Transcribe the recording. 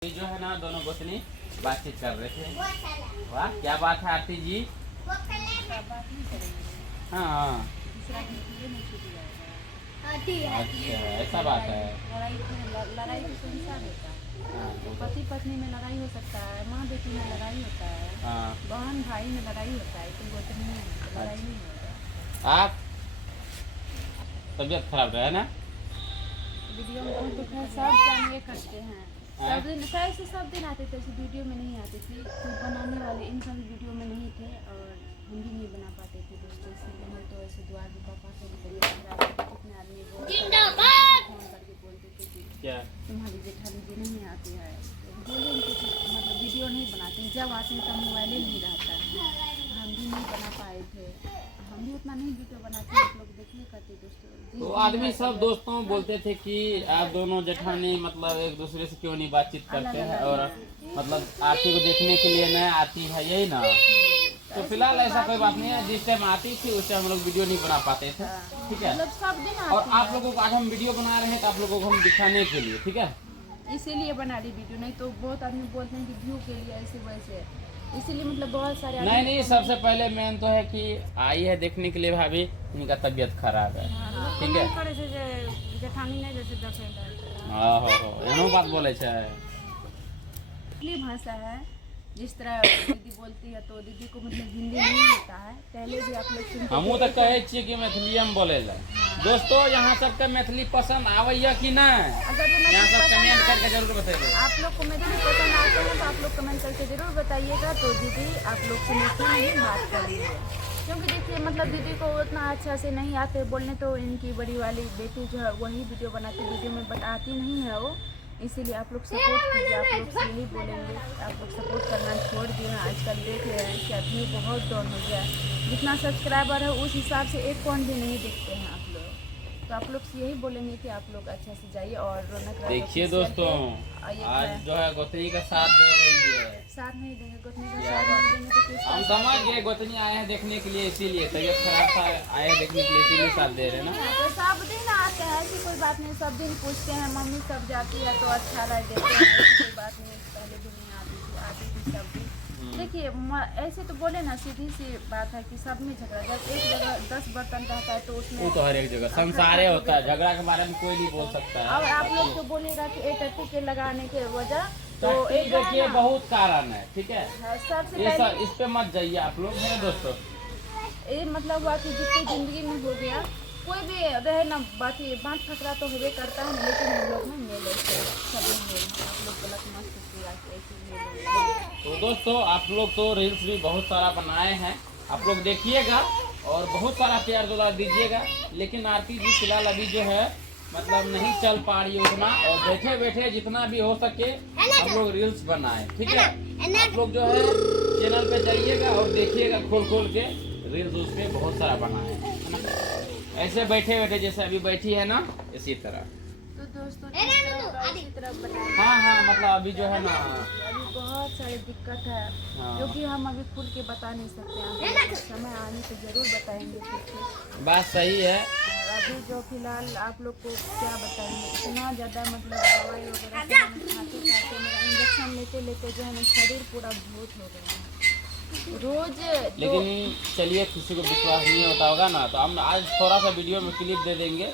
ये जो है ना दोनों गोतनी बातचीत कर रहे थे। वाह क्या बात है आरती जी। हाँ अच्छा ऐसा बात है। लड़ाई तो संसार होता है। तो पति पत्नी में लड़ाई हो सकता है, माँ बेटी में लड़ाई होता है, बहन भाई में लड़ाई होता है, तो गोतनी में लड़ाई नहीं होता। आप तबीयत खराब है ना? वीडियो में बहुत दुख है, सब जानिए करते हैं। सब दिन ऐसे सब दिन आते थे, वीडियो में नहीं आते थे। खुद बनाने वाले इन सब वीडियो में नहीं थे और हम भी नहीं बना पाते थे दोस्तों। इसलिए हम तो ऐसे द्वार भी पापा से तबीयत खराब है, कितने आदमी फोन करके बोलते थे कि क्या तुम्हारी जेठानी जी नहीं आती है, तो बोले उनको कि मतलब वीडियो नहीं बनाते हैं। जब आते हैं तब मोबाइल ही नहीं रहता है, हम भी नहीं बना पाए थे। हम भी उतना नहीं वीडियो बनाते, आप लोग देखिए करते दोस्तों। तो आदमी सब दोस्तों बोलते थे कि आप दोनों जेठानी मतलब एक दूसरे से क्यों नहीं बातचीत करते हैं और मतलब आरती को देखने के लिए न आती है, यही ना। तो फिलहाल ऐसा कोई बात नहीं है, जिस टाइम आती थी उस टाइम हम लोग वीडियो नहीं बना पाते थे, ठीक है। और आप लोगों को आज हम वीडियो बना रहे हैं तो आप लोगों को हम दिखाने के लिए, ठीक है, इसीलिए बना रही वीडियो। नहीं तो बहुत आदमी बोलते हैं कि व्यू के लिए ऐसे वैसे, इसीलिए मतलब बहुत सारे नहीं सबसे पहले मेन तो है कि आई है देखने के लिए भाभी, उनका तबीयत खराब है, ठीक है। जेठानी नहीं जैसे बात बोले भाषा है। जिस तरह दीदी बोलती है तो दीदी को मतलब हिंदी नहीं होता है। पहले भी आप लोग सुनते हम तो कहे छे कि मैथिली में बोले दोस्तों। यहाँ सबके मैथिली पसंद आवे कि नहीं, यहाँ सब कमेंट करके जरूर बताइए। आप लोग को मैथिली पसंद आते हैं तो आप लोग कमेंट करके जरूर बताइएगा। तो दीदी आप लोग से मैथिली में बात करेंगे, क्योंकि देखिए मतलब दीदी को उतना अच्छा से नहीं आते बोलने। तो इनकी बड़ी वाली बेटी जो है वही वीडियो बनाती, वीडियो में बताती नहीं है वो। इसीलिए आप लोग सपोर्ट कीजिए। आप लोग से यही बोलेंगे, आप लोग सपोर्ट करना छोड़ दिए हैं। आजकल देख रहे हैं कि व्यू बहुत डाउन हो गया है। जितना सब्सक्राइबर है उस हिसाब से एक पॉइंट भी नहीं देखते हैं आप लोग। तो आप लोग से यही बोलेंगे कि आप लोग अच्छा से जाइए और रौनक देखिए दोस्तों, आज जो है गोतनी का साथ दे रही है। साथ नहीं देंगे, गोतनी का साथ नहीं देंगे तो किस हम समझ गए गोतनी आए हैं देखने के लिए, इसीलिए तबीयत खराब था, आए हैं देखने के लिए, इसीलिए साथ दे रहे हैं ना। तो सब दिन आते हैं, ऐसी कोई बात नहीं। सब दिन पूछते हैं, मम्मी सब जाती है तो अच्छा रह देते हैं, ऐसी कोई बात नहीं। पहले भी नहीं आती थी सब दिन। देखिए ऐसे तो बोले ना, सीधी सी बात है कि सब में झगड़ा। जब एक जगह 10 बर्तन रहता है तो उसमें वो तो हर एक जगह संसारे होता है, झगड़ा के बारे में कोई नहीं बोल सकता है। और आप लोग तो बोलेगा कि एक टट्टी के लगाने के वजह तो एक देखिए बहुत कारण है, ठीक है। सबसे ये पहले इस पे मत जाइए आप लोग, है दोस्तों। ये मतलब हुआ कि जितनी जिंदगी में हो गया कोई भी रहे ना, बाकी बात खतरा तो होवे करता है, लेकिन हम लोग में मेले से सब मेल। आप लोग गलत मत सोचिएगा कि ऐसी। तो दोस्तों आप लोग तो रील्स भी बहुत सारा बनाए हैं, आप लोग देखिएगा और बहुत सारा प्यार दुलार दीजिएगा। लेकिन आरती जी फिलहाल अभी जो है मतलब नहीं चल पा रही है उतना, और बैठे बैठे जितना भी हो सके हम लोग रील्स बनाए, ठीक है। आप लोग जो है चैनल पे जाइएगा और देखिएगा खोल के रील्स, उस पर बहुत सारा बनाए है ना। ऐसे बैठे बैठे जैसे अभी बैठी है ना, इसी तरह। तो दोस्तों इसी तरह बनाए। हाँ मतलब अभी जो है ना अभी बहुत सारी दिक्कत है, जो कि हम अभी खुल के बता नहीं सकते हैं। समय आने से जरूर बताएंगे। बात सही है। अभी जो फिलहाल आप लोग को क्या बताएंगे, इतना ज़्यादा मतलब दवाई वगैरह खाते मेरा इंजेक्शन लेते जो है ना शरीर पूरा भूत हो गया है रोज। लेकिन चलिए किसी को विश्वास नहीं होता होगा ना, तो हम आज थोड़ा सा वीडियो में क्लिप दे देंगे